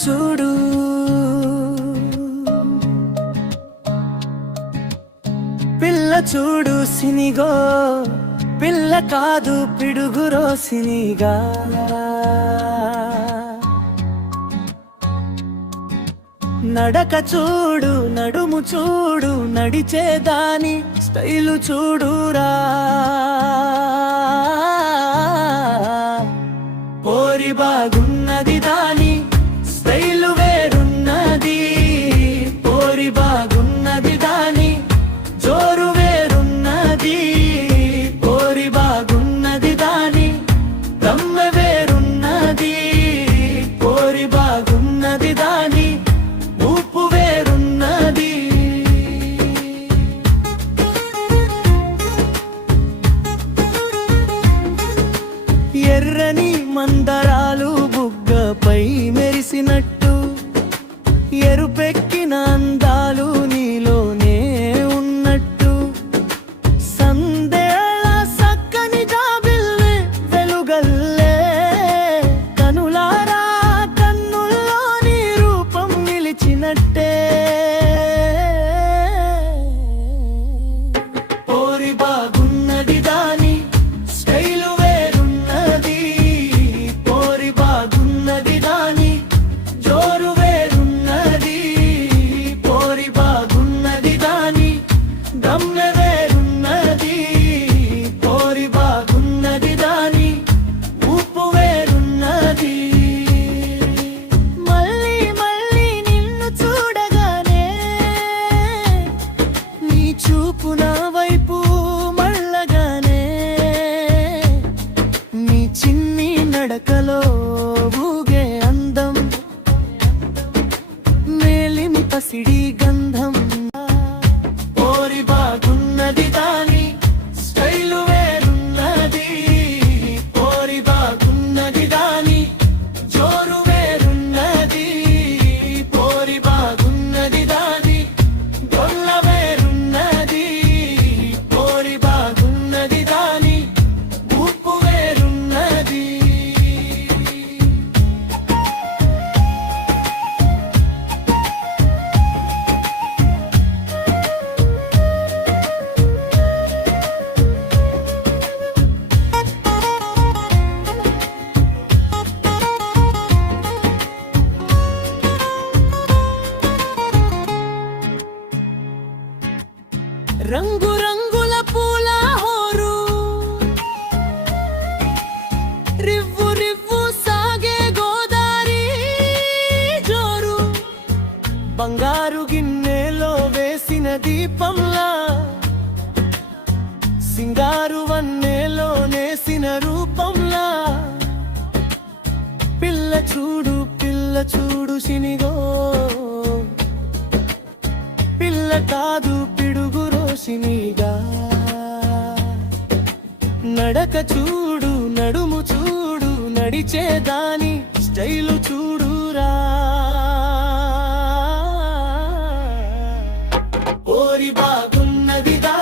చూడు పిల్ల చూడు సినిగో పిల్ల కాదు పిడుగురో సినిగా నడక చూడు నడుము చూడు నడిచేదాని స్టైలు చూడురా పోరి బాగున్నది దాని స్టైలు వేరున్నది పోరి బాగున్నది దాని జోరు వేరున్నది పోరి బాగున్నది దాని దమ్మ వేరున్నది పోరి బాగున్నది దాని ఊపు వేరున్నది ఎర్రని మందరాలు బుగ్గపై మెరిసినట్టు ఎరుపెక్కిన అందాలు నీలోనే ఉన్నట్టు సందేళ సక్కని జాబిల్లే వెలుగల్లే కనులారా కన్నుల్లో నీ రూపం నిలిచినట్టే పోరి బాగున్నది దాని స్టైలు వేరున్నది పోరి బాగున్నది దాని జోరు వేరున్నది పోరి బాగున్నది దాని దమ్మె వేరున్నది పోరి బాగున్నది దాని ఉప్పు వేరున్నది మళ్ళీ మళ్ళీ నిన్ను చూడగానే నీ చూపు నా వైపు మళ్ళగానే నీ చిన్ని నడకలో ఊగే అందం మేలిమి పసిడి గంధం పోరి బాగున్నది దాని స్టైలు వేరున్నది పోరి బాగున్నది దాని జోరు వేరున్నది పోరి బాగున్నది దాని గొల్ల వేరున్నది పోరి బాగున్నది దాని ఉప్పు వేరున్నది రంగు రంగుల పూల హోరు రివ్వు రివ్వు సాగే గోదారి జోరు బంగారు గిన్నెలో వేసిన దీపంలా సింగారు వన్నెలో నేసిన రూపంలా పిల్ల చూడు సినిగో పిల్ల కాదు పిడుగు రోషినిగా నడక చూడు నడుము చూడు నడిచేదాని స్టైలు చూడురా పోరి బాగున్నది దా